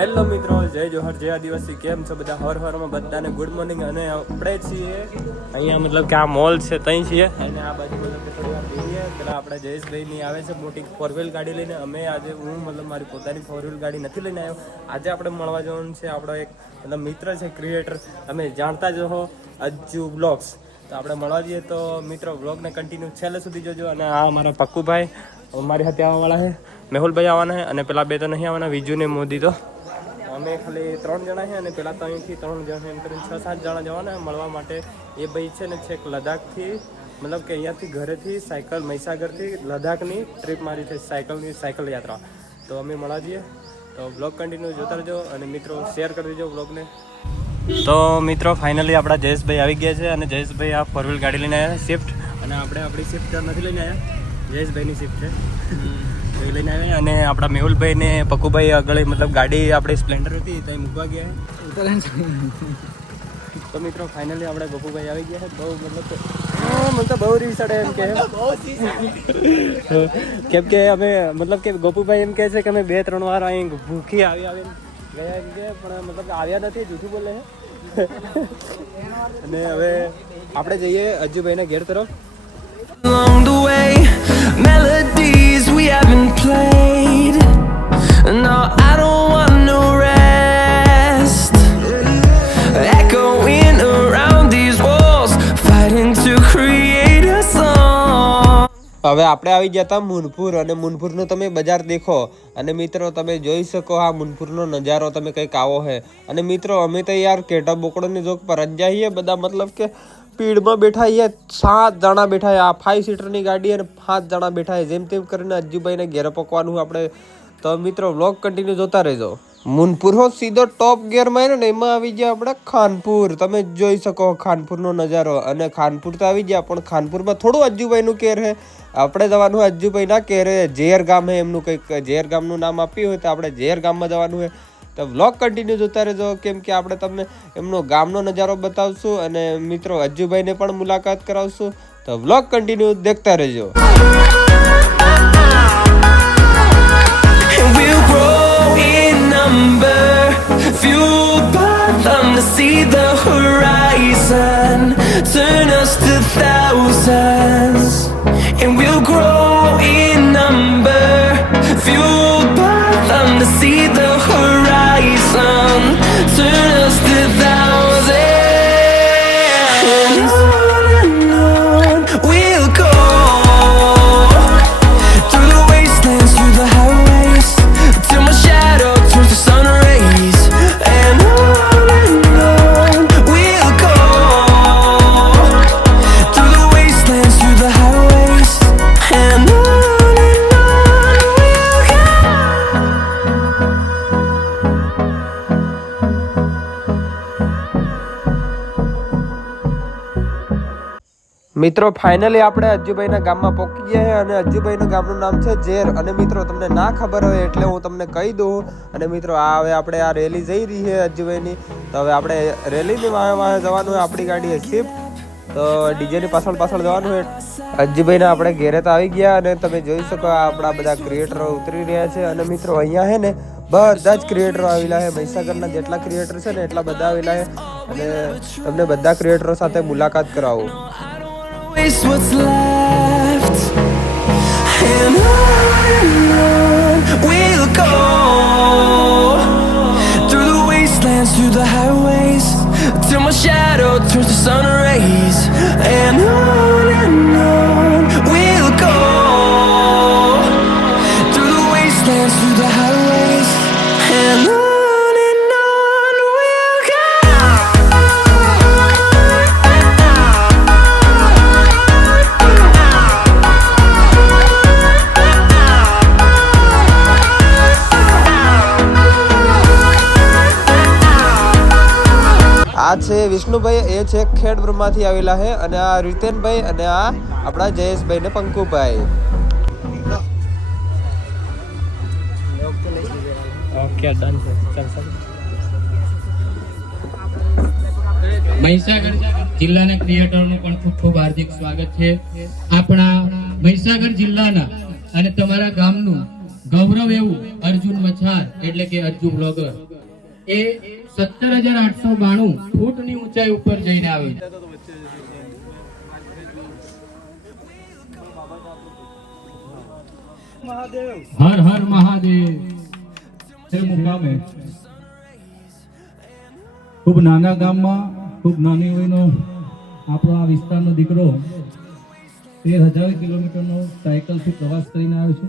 Hello મિત્રો, જય જોહર, જય આદિવાસી. કેમ છો બધા? હર હરમાં બધાને ગુડ મોર્નિંગ. અને આપણે છીએ અહીંયા, મતલબ કે આ મોલ છે ત્યાં છીએ, અને આ બાજુ મતલબ કે થોડી વાર જઈએ. પેલા આપણે જયેશભાઈની આવે છે મોટી 4 વ્હીલ ગાડી લઈને. અમે આજે હું મતલબ મારી પોતાની 4 વ્હીલ ગાડી નથી લઈને આવ્યો. આજે આપણે મળવા જવાનું છે આપણો એક મતલબ મિત્ર છે, ક્રિએટર. તમે જાણતા જ હો, અજ્જુ બ્લોગ્સ. તો આપણે મળવા જઈએ. તો મિત્રો બ્લોગને કન્ટિન્યુ છેલ્લે સુધી જોજો. અને આ અમારા પક્કુભાઈ મારી સાથે આવવાવાળા છે, મેહુલભાઈ આવવાના છે, અને પેલા બે તો નહીં આવવાના, વિજુ ને મોદી. તો અમે ખાલી 3 જણા છે, અને પેલા તો અહીંથી 3 જણા એમ કરીને 6-7 જણા જવાના મળવા માટે. એ ભાઈ છે ને છેક લદ્દાખથી, મતલબ કે અહીંયાથી ઘરેથી સાયકલ મહીસાગરથી લદ્દાખની ટ્રીપ મારી છે, સાયકલ યાત્રા. તો અમે મળવા જઈએ. તો બ્લોગ કન્ટિન્યુ જોતા રહેજો, અને મિત્રો શેર કરી દેજો બ્લોગને. તો મિત્રો ફાઇનલી આપણા જયેશભાઈ આવી ગયા છે, અને જયેશભાઈ આ 4 વ્હીલ ગાડી લઈને આવ્યા સ્વિફ્ટ. અને આપણે આપણી સ્વિફ્ટ નથી લઈને આવ્યા, જયેશભાઈની સ્વિફ્ટ છે એ લઈને આવ્યા. અને આપણા મેહુલભાઈ ને પક્કુભાઈ આગળ મતલબ ગાડી આપણી સ્પ્લેન્ડર હતી ત્યાં મૂકવા ગયા. તો મિત્રો ફાઇનલી આપણે ગોપુભાઈ આવી ગયા છે. બહુ મતલબ મને તો બહુ રીસડે એમ કે કેમ કે અમે મતલબ કે ગોપુભાઈ એમ કહે છે કે અમે 2-3 વાર અહીં ભૂખી આવીને ગયા એમ કે, પણ મતલબ આવ્યા નથી, જૂઠું બોલે છે. અને હવે આપણે જઈએ અજ્જુભાઈના ઘેર તરફ. Along the way, melodies we haven't played. No, I don't want no rest. Echoing around these walls, fighting to create a song. હવે આપણે આવી ગયા હતા મુનપુર, અને મુનપુરનો તમે બજાર દેખો. અને મિત્રો તમે જોઈ શકો આ મુનપુરનો નજારો તમે કંઈક આવો છે. અને મિત્રો અમે તો યાર કેટા બોકડોની જોક પર જ જઈએ બધા, મતલબ કે સ્પીડમાં બેઠા અહીંયા 7 જણા બેઠા. આ 5 સીટરની ગાડી અને 5 જણા બેઠા, જેમ તેમ કરીને અજ્જુભાઈને ઘેર પકવાનું આપણે. તો મિત્રો વ્લોગ કન્ટિન્યુ જોતા રહેજો. મુનપુર હો સીધો ટોપ ગિયરમાં ને એમાં આવી ગયા આપણે ખાનપુર. તમે જોઈ શકો ખાનપુરનો નજારો. અને ખાનપુર તો આવી ગયા, પણ ખાનપુરમાં થોડું અજ્જુભાઈનું કેર છે. આપણે જવાનું અજ્જુભાઈના કેરે ઝેર ગામ છે એમનું, કંઈક ઝેર ગામનું નામ આપ્યું હોય તો આપણે ઝેર ગામમાં જવાનું છે. તો વ્લોગ કન્ટિન્યુ જોતા રહેજો, કેમ કે આપણે તમને એમનો ગામનો નજારો બતાવશું, અને મિત્રો અજ્જુભાઈને પણ મુલાકાત કરાવશું. તો વ્લોગ કન્ટિન્યુ દેખતા રહેજો. We'll grow in number, fueled by them to see the horizon, turn us to thousands. And we'll grow in number, fueled by them to see the horizon, turn us to thousands. And on we'll go, through the wastelands, through the highways, till my shadow turns to sun rays. And on we'll go, through the wastelands, through the highways. And on we'll go. મિત્રો finally આપણે અજ્જુભાઈના ગામમાં પહોંચી ગયા છે, અને અજ્જુભાઈના ગામનું નામ છે ઝેર. અને મિત્રો તમને ના ખબર હોય એટલે હું તમને કહી દઉં. અને મિત્રો આ હવે આપણે આ રેલી જઈ રહી છે અજ્જુભાઈની. તો હવે આપણે રેલીની વાહે જવાનું હોય, આપણી ગાડી છે સ્વિફ્ટ. તો ડીજેની પાછળ જવાનું હોય. અજ્જુભાઈના આપણે ઘેરે તો આવી ગયા, અને તમે જોઈ શકો આપણા બધા ક્રિએટરો ઉતરી રહ્યા છે. અને મિત્રો અહીંયા છે ને બધા જ ક્રિએટરો આવેલા છે, મહીસાગરના જેટલા ક્રિએટર છે ને એટલા બધા આવેલા છે. અને તમને બધા ક્રિએટરો સાથે મુલાકાત કરાવું. Waste what's left, and on we'll go, through the wastelands, through the highways, till my shadow turns to sun rays. And on we'll go, through the wastelands, through the highways. And on we'll go. આ છે વિષ્ણુભાઈ, એ છે ખેડબ્રહ્માથી આવેલા છે. અને આ રીતેનભાઈ, અને આ આપણા જયેશભાઈ ને પંકુભાઈ. ઓકે ડન છે. મહીસાગર જિલ્લાના ક્રિએટરનું પણ ખૂબ ખૂબ હાર્દિક સ્વાગત છે. આપણા મહીસાગર જિલ્લાના અને તમારા ગામનું ગૌરવ એવું અર્જુન મછાર એટલે કે અજ્જુ બ્લોગર એ 17,892 ફૂટની ઊંચાઈ ઉપર જઈને આવ્યું છે. હર હર મહાદેવ. તે મુકામે ખૂબ નાના ગામમાં ખૂબ નાની વયનો આપણો આ વિસ્તારનો દીકરો 13,000 કિલોમીટરનો સાયકલથી પ્રવાસ કરીને આવ્યો છે.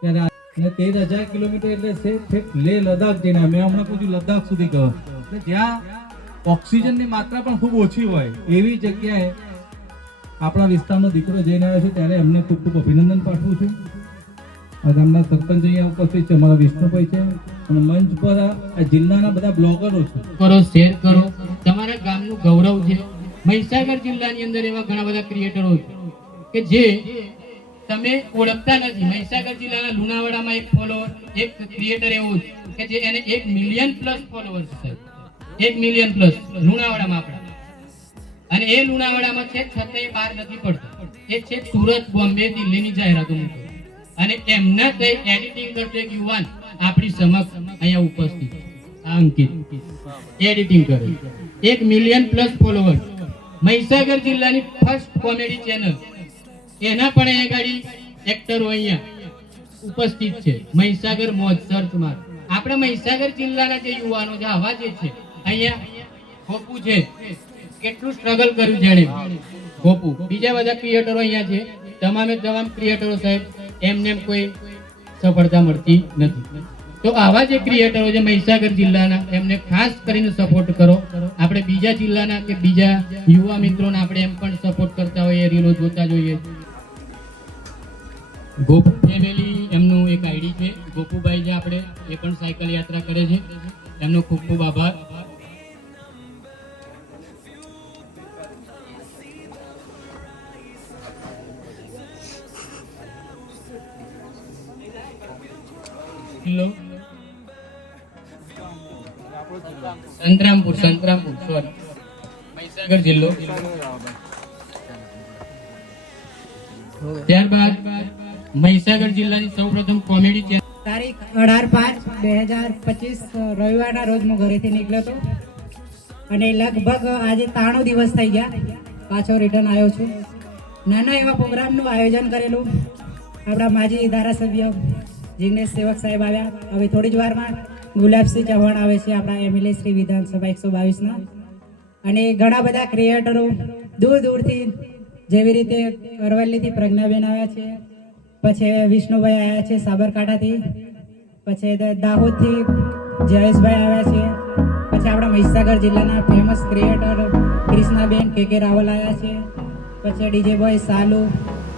ત્યારે અને 13,000 કિલોમીટર એટલે છેક લેહ લદ્દાખ જઈને મેં હમણાં પૂછ્યું લદ્દાખ સુધી ગયો, એટલે જ્યાં ઓક્સિજનની માત્રા પણ ખૂબ ઓછી હોય એવી જગ્યાએ આપણા વિસ્તારનો દીકરો જઈને આવ્યો છે. ત્યારે એમને ખૂબ ખૂબ અભિનંદન પાઠવું છું. આ ગામના સરપંચ અહીંયા ઉપસ્થિત છે, અમારા વિષ્ણુભાઈ છે, અને મંચ પર આ જિલ્લાના બધા બ્લોગરો છે. કરો, શેર કરો. તમારા ગામનું ગૌરવ છે. મહીસાગર જિલ્લાની અંદર એવા ઘણા બધા ક્રિએટરો છે કે જે તમે ઓળખતા નથી. મહીસાગર જિલ્લાના લુણાવાડામાં એક ક્રિએટર એવું છે કે જે એને 1 મિલિયન પ્લસ ફોલોઅર્સ છે. 1 મિલિયન પ્લસ લુણાવાડામાં આપણા. અને એ લુણાવાડામાં છે છતાંય બહાર નથી પડતો. એ છે સુરત, બોમ્બે, દિલ્હીની જાહેરાતો મૂકે. અને એમના તે એડિટિંગ કરતો એક યુવાન આપણી સમક્ષ અહીંયા ઉપસ્થિત છે. આ અંકિત એડિટિંગ કરે. 1 મિલિયન પ્લસ ફોલોઅર્સ. મહીસાગર જિલ્લાની ફર્સ્ટ કોમેડી ચેનલ, એના પણ અહીંયા ગાડી એક્ટરો અહીંયા ઉપસ્થિત છે. મહીસાગર મોજ સર્ચ માર. આપણે મહીસાગર જિલ્લાના જે યુવાનો જે આવા જે છે અહીંયા ગોપુ છે, કેટલું સ્ટ્રગલ કર્યું જેણે ગોપુ. બીજા બધા ક્રિએટરો અહીંયા છે. તમામે તમામ ક્રિએટરો સાહેબ એમને કોઈ સફળતા મળતી નથી. તો આવા જે ક્રિએટરો છે મહીસાગર જિલ્લાના, એમને ખાસ કરીને સપોર્ટ કરો. આપણે બીજા જિલ્લાના કે બીજા યુવા મિત્રોને આપણે એમ પણ સપોર્ટ કરતા હોઈએ, રીલો જોતા જોઈએ. ગોપુ ફેમિલી એમનું એક આઈડી છે, ગોપુભાઈ છે આપણે, એ પણ સાયકલ યાત્રા કરે છે. એમનો ખૂબ ખૂબ આભાર. હેલો, સંતરામપુર સોરી, મહીસાગર જિલ્લો. ત્યારબાદ મહીસાગર જિલ્લાની સૌપ્રથમ કોમેડી ચેનલ તારીખ 18/5/2025 રવિવારના રોજ હું ઘરેથી નીકળ્યો હતો અને લગભગ આજે 93 દિવસ થઈ ગયા પાછો રિટર્ન આવ્યો છું. નાના એવા પ્રોગ્રામનું આયોજન કરેલું. આપણા માજી ધારાસભ્ય જિગ્નેશ સેવક સાહેબ આવ્યા. હવે થોડી જ વારમાં ગુલાબસિંહ ચૌહાણ આવે છે, આપણા એમએલએ શ્રી વિધાનસભા 122ના. અને ઘણા બધા ક્રિએટરો દૂર દૂરથી, જેવી રીતે અરવલ્લીથી પ્રજ્ઞાબેન આવ્યા છે, પછી વિષ્ણુભાઈ આવ્યા છે સાબરકાંઠાથી, પછી દાહોદથી જયેશભાઈ આવ્યા છે, પછી આપણા મહીસાગર જિલ્લાના ફેમસ ક્રિએટર ક્રિષ્નાબેન કે રાવલ આવ્યા છે, પછી ડીજે બોય સાલુ,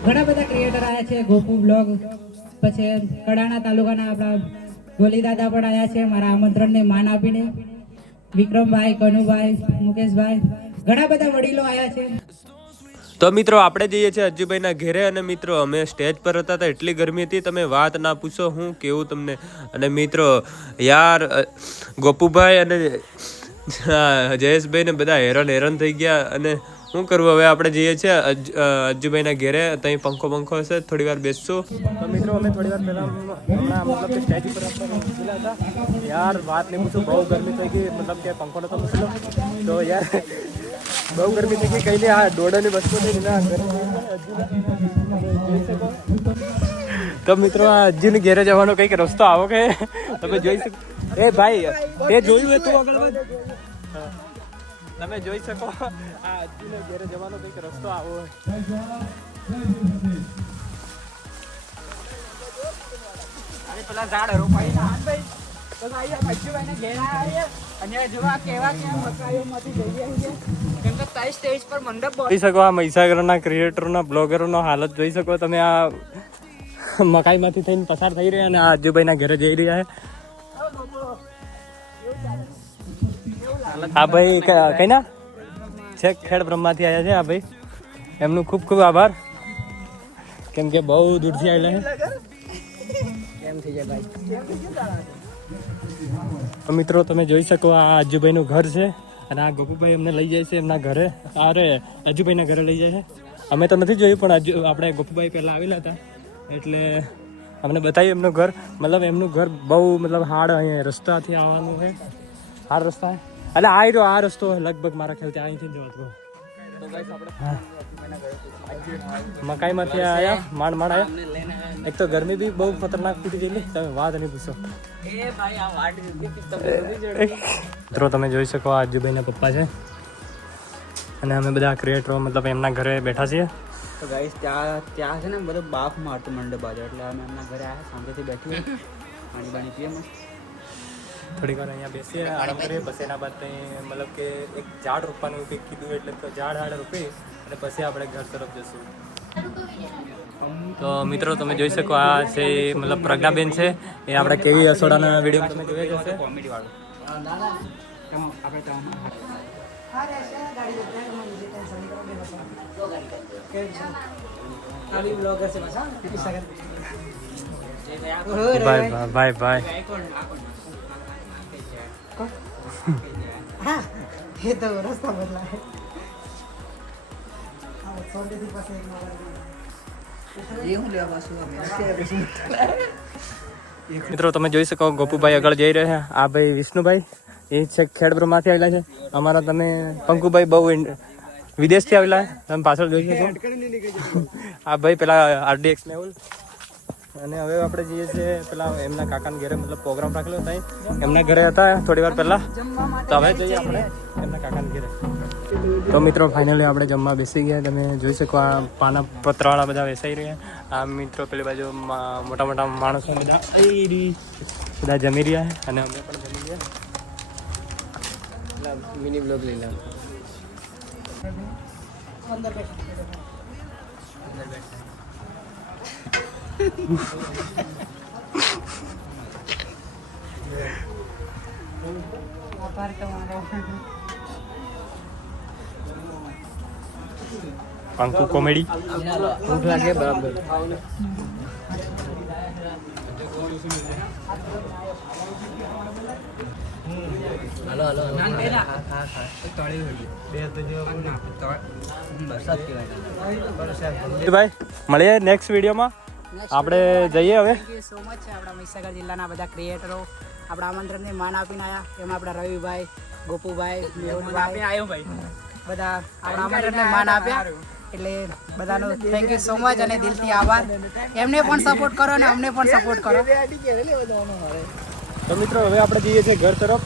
ઘણા બધા ક્રિએટર આવ્યા છે. ગોપુ બ્લોગ, પછી કડાણા તાલુકાના આપણા ગોલીદાદા પણ આવ્યા છે મારા આમંત્રણને માન આપીને. વિક્રમભાઈ, કનુભાઈ, મુકેશભાઈ, ઘણા બધા વડીલો આવ્યા છે. તો મિત્રો આપણે જઈએ છીએ અજ્જુભાઈના ઘેરે. અને મિત્રો અમે સ્ટેજ પર હતા તો એટલી ગરમી હતી, તમે વાત ના પૂછો. હું કેવું તમને. અને મિત્રો યાર ગોપુભાઈ અને જયેશભાઈ ને બધા હેરાન થઈ ગયા. અને શું કરવું હવે, આપણે જઈએ છીએ અજ્જુભાઈના ઘેરે. ત્યાં પંખો હશે, થોડી વાર બેસશું. તો મિત્રો અમે થોડી વાર પહેલા હમણાં મતલબ કે સ્ટેજ પર ઉભેલા હતા. યાર વાત નહીં પૂછું, બહુ ગરમી થઈ ગઈ. મતલબ કે પંખો નતો મૂકેલો તો યાર બહુ ગરમી થઈ ગઈ. કઈ નહીં, આ દોડોની વસ્તુ થઈ ના. તો મિત્રો આ અજ્જુને ઘેરે જવાનો કંઈક રસ્તો આવો કે તમે જોઈ શકો. એ ભાઈ તે જોયું હોય તું આગળ તમે જોઈ શકો. આ અજ્જુને ઘેરે જવાનો કંઈક રસ્તો આવો. પેલા ઝાડ રોપાઈ ભાઈ તો અજ્જુભાઈને ઘેર આવ્યા અને જોવા કેવા મકાઈઓમાંથી જઈએ કેમ કે તાઈ સ્ટેજ પર મંડપ જોઈ શકો. આ મહીસાગરના ક્રિએટરોના બ્લોગરોનો હાલત જોઈ શકો તમે. આ મકાઈમાંથી થઈને પસાર થઈ રહ્યા અને આ અજ્જુભાઈના ઘરે જઈ રહ્યા છે. આ ભાઈ કઈ ના છેક ખેડ બ્રહ્માથી આવ્યા છે. આ ભાઈ એમનું ખૂબ ખૂબ આભાર, કેમ કે બહુ દૂરથી આવેલા છે. મિત્રો તમે જોઈ શકો આ અજ્જુભાઈનું ઘર છે અને આ ગોપુભાઈ અમને લઈ જાય છે એમના ઘરે. અરે અજ્જુભાઈના ઘરે લઈ જાય છે. અમે તો નથી જોયું પણ આપણે ગોપુભાઈ પહેલા આવેલા હતા એટલે અમને બતાવ્યું એમનું ઘર, મતલબ એમનું ઘર બહુ મતલબ હાર્ડ અહીંયા રસ્તાથી આવવાનું છે, હાર્ડ રસ્તા છે. એટલે આ રસ્તો લગભગ મારા ખ્યાલથી અહીંથી જ જતો. મકાઈમાંથી આવ્યા, માંડ આવ્યા. એક તો ગરમી બી બહુ ખતરનાક ફૂટી ગયેલી, તમે વાત નહીં પૂછો. મિત્રો તમે જોઈ શકો આ આજુભાઈના પપ્પા છે અને અમે બધા ક્રિએટરો મતલબ એમના ઘરે બેઠા છીએ. તો ગાઈસ ત્યાં છે ને બધું બાફ મારતું મંડપ બાજુ, એટલે અમે એમના ઘરે આવ્યા, શાંતિથી બેઠી પાણી પીએ મસ્ત. થોડીક વાર અહીંયા બેસીએ, આરામ કરીએ. પછી એના બાદ મતલબ કે એક ઝાડ રોપવાનું કંઈક કીધું, એટલે તો ઝાડ રોપી અને પછી આપણે ઘર તરફ જશું. તો મિત્રો તમે જોઈ શકો આ છે મતલબ પ્રજ્ઞાબેન છે, એ આપણે કેવી અસોડાના વિડીયો તમે જોઈ જશે. કોમેડી વાળું બાય બાય. મિત્રો તમે જોઈ શકો ગોપુભાઈ આગળ જઈ રહ્યા છે. આ ભાઈ વિષ્ણુભાઈ એ છે ખેડબ્રહ્માથી આવેલા છે. અમારા તમે પંકુભાઈ બહુ વિદેશથી આવેલા છે, તમે પાછળ જોઈ શકો. આ ભાઈ પેલા RDX મેહુલ. અને હવે આપણે જઈએ છીએ પેલા એમના કાકાના ઘરે, મતલબ પ્રોગ્રામ રાખેલો હતા એમના ઘરે હતા થોડી વાર પહેલા. તો હવે જઈએ આપણે એમના કાકાના ઘરે. તો મિત્રો ફાઇનલી આપણે જમવા બેસી ગયા. તમે જોઈ શકો આ પાના પત્રવાળા બધા બેસાઈ રહ્યા. આ મિત્રો પેલી બાજુ મોટા મોટા માણસો બધા જમી રહ્યા છે અને અમે પણ જમી ગયા. મિની બ્લોગ લઈ લો. पंकु कॉमेडी भूख लागे बराबर. हेलो हेलो भाई મળીએ નેક્સ્ટ વિડીયોમાં. આપણે જઈએ હવે. થેન્ક યુ સો મચ આપણા મહીસાગર જિલ્લાના બધા ક્રિએટરો આપણા આમંત્રણને માન આપીને આવ્યા. એમાં આપણા રવિભાઈ, ગોપુભાઈ, મેહુલભાઈ બધા આપણા આમંત્રણને માન આપ્યા. એટલે બધાનો થેન્ક યુ સો મચ અને દિલથી આભાર. એમને પણ સપોર્ટ કરો અને અમને પણ સપોર્ટ કરો. તો મિત્રો હવે આપણે જઈએ છીએ ઘર તરફ.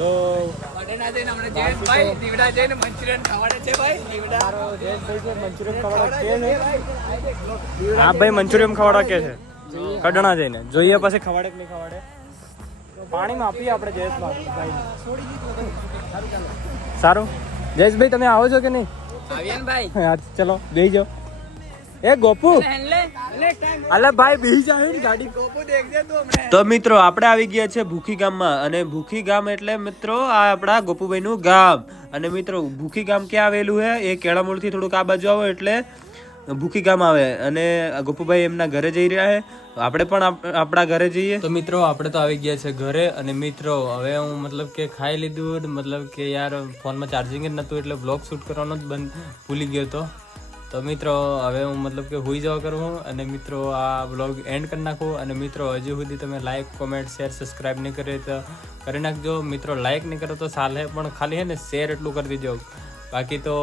તો હા ભાઈ મંચુરિયન ખવાડા કે છે કડણા જઈને જોઈએ પછી ખવાડે કે નહીં ખવાડે. પાણીમાં આપીએ આપણે જયેશભાઈ. સારું જયેશભાઈ તમે આવો છો કે નહીં? ચલો બેસી જાઓ. એ ગોપુ અલે ભાઈ બેસી જાય ને ગાડી. તો મિત્રો આપણે આવી ગયા છે ભૂખી ગામમાં. અને ભૂખી ગામ એટલે મિત્રો આ આપણા ગોપુભાઈ નું ગામ. અને મિત્રો ભૂખી ગામ ક્યાં આવેલું છે? એ કેળામૂળ થી થોડુંક આ બાજુ આવો એટલે ભૂખી ગામ આવે. અને ગોપુભાઈ એમના ઘરે જઈ રહ્યા છે, આપણે પણ આપણા ઘરે જઈએ. તો મિત્રો આપણે તો આવી ગયા છે ઘરે. અને મિત્રો હવે હું મતલબ કે ખાઈ લીધું, મતલબ કે યાર ફોનમાં ચાર્જિંગ જ નહોતું એટલે બ્લોગ શૂટ કરવાનો જ ભૂલી ગયો હતો. તો મિત્રો હવે હું મતલબ કે હુઈ જવા કરું. અને મિત્રો આ બ્લોગ એન્ડ કરી નાખું. અને મિત્રો હજુ સુધી તમે લાઈક, કોમેન્ટ, શેર, સબસ્ક્રાઈબ નહીં કરે તો કરી નાખજો. મિત્રો લાઈક નહીં કરો તો ચાલે, પણ ખાલી હે ને શેર એટલું કરી દેજો. બાકી તો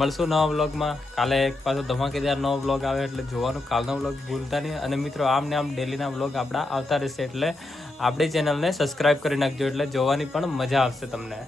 મળશું નવા વ્લોગમાં. કાલે એક પાછો ધમાકેદાર નવો વ્લોગ આવે એટલે જોવાનું. કાલનો વ્લોગ ભૂલતા નહીં. અને મિત્રો આમને આમ ડેલીના વ્લોગ આપણા આવતા રહેશે એટલે આપણી ચેનલને સબસ્ક્રાઈબ કરી નાખજો, એટલે જોવાની પણ મજા આવશે તમને.